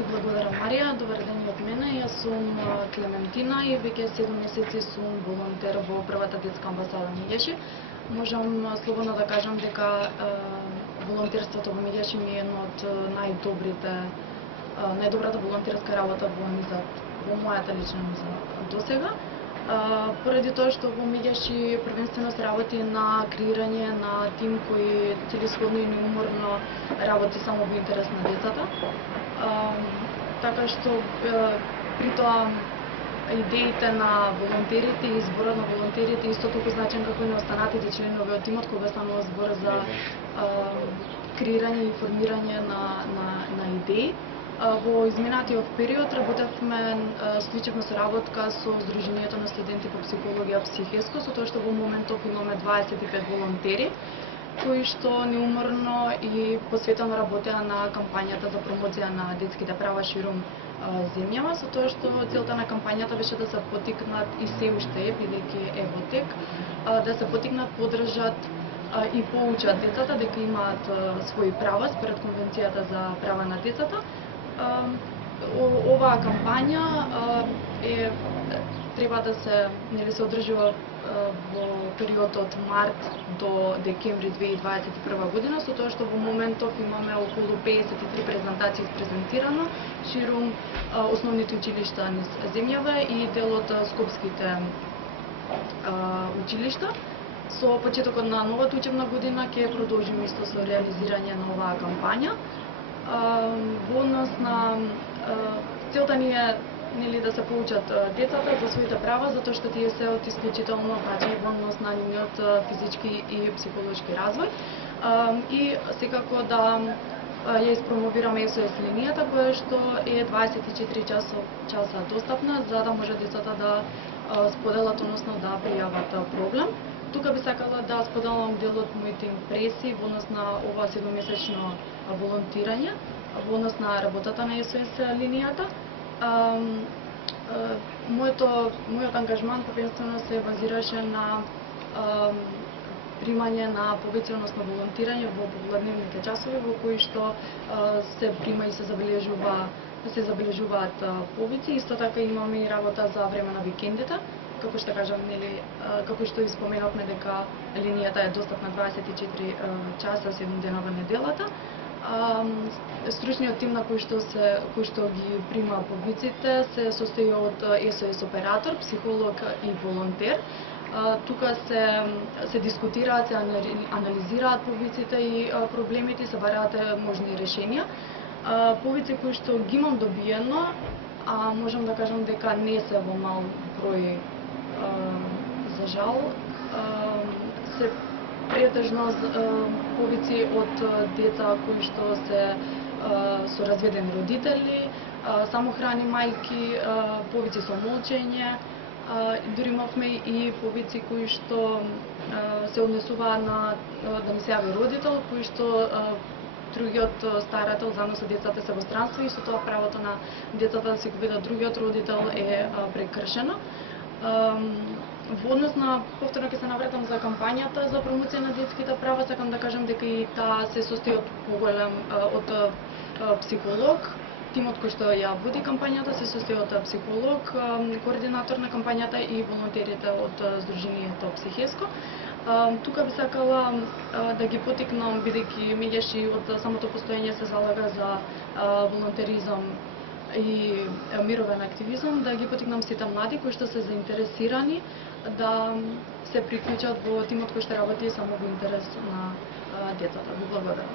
Ти благодарам, Марија. Добар ден и од мене. Јас сум Клементина и веќе 7 месеци сум волонтер во првата детска амбасада Миѓаши. Можам слободно да кажам дека волонтерството во Миѓаши ми е едно од најдобрата волонтерска работа во мојата лична низа досега. Поради тоа што во Миѓаши првенствено се работи на креирање на тим кој целисходно и неуморно работи само во интерес на децата. Така што при тоа идеите на волонтерите и изборот на волонтерите исто толку значен како и на останатите членови од тимот кога станува збор за креирање и формирање на идеи. Во изминатиот период склучивме соработка со Сдруженијето на студенти по психологија Психеско, со тоа што во моментов имаме 25 волонтери кои што неуморно и посветено работеа на кампањата за промоција на детските права широм земјава, со тоа што целта на кампањата беше да се поттикнат и се уште бидејќи е во тек, да се поттикнат, поддржат и поучат децата дека имаат своји права според Конвенцијата за права на децата. Оваа кампања треба да се одржува во период од март до декември 2021 година, со тоа што во моментов имаме околу 53 презентации презентирано ширум основните училишта низ земјава и дел од скопските училишта. Со почетокот на новата учебна година ќе продолжиме исто со реализирање на оваа кампања. Во однос на целта ни е да се поучат децата за своите права, затоа што тие се од исклучително значај во однос на нивниот физички и психолошки развој. И секако да ја испромовираме SOS линијата, која што е 24 часа достапна, за да може децата да споделат, односно да пријават проблем. Тука би сакала да споделам дел од моите импресии во однос на ова 7-месечно волонтирање, во однос на работата на SOS линијата. Мојот ангажман првенствено се базираше на примање на повеќе, односно волонтирање во попладневните часови во кои што се прима и се забележуваат повици. Исто така имаме и работа за време на викендите. Како што кажам, како што испоменавме дека линијата е достапна 24 часа 7 дена во неделата. Стручниот тим на кој што ги прима повиците се состои од SOS оператор, психолог и волонтер. Тука се дискутираат, се анализираат повиците и проблемите, се бараат можни решенија. Повици кои што ги имам добиено, можам да кажам дека не се во мал број, за жал, се претежно повици од деца кои што се со разведени родители, самохрани мајки, повици со молчење. Дури имавме и повици кои што се однесуваат на да ми се јави родител, кои што другиот старател заедно со децата се во странство и со тоа правото на децата да си го видат другиот родител е прекршено. Во однос на, повторно ќе се навратам за кампањата за промоција на детските права, сакам да кажам дека и таа се состои од психолог. Тимот кој што ја води кампањата се состои од психолог, координатор на кампањата и волонтерите од Сдруженијето Психеско. Тука би сакала да ги поттикнам, бидејќи Миѓаши од самото постоење се залага за волонтеризам и мировен активизам, да ги поттикнам сите млади кои што се заинтересирани да се приклучат во тимот кој што работи само во интерес на децата. Ви благодарам.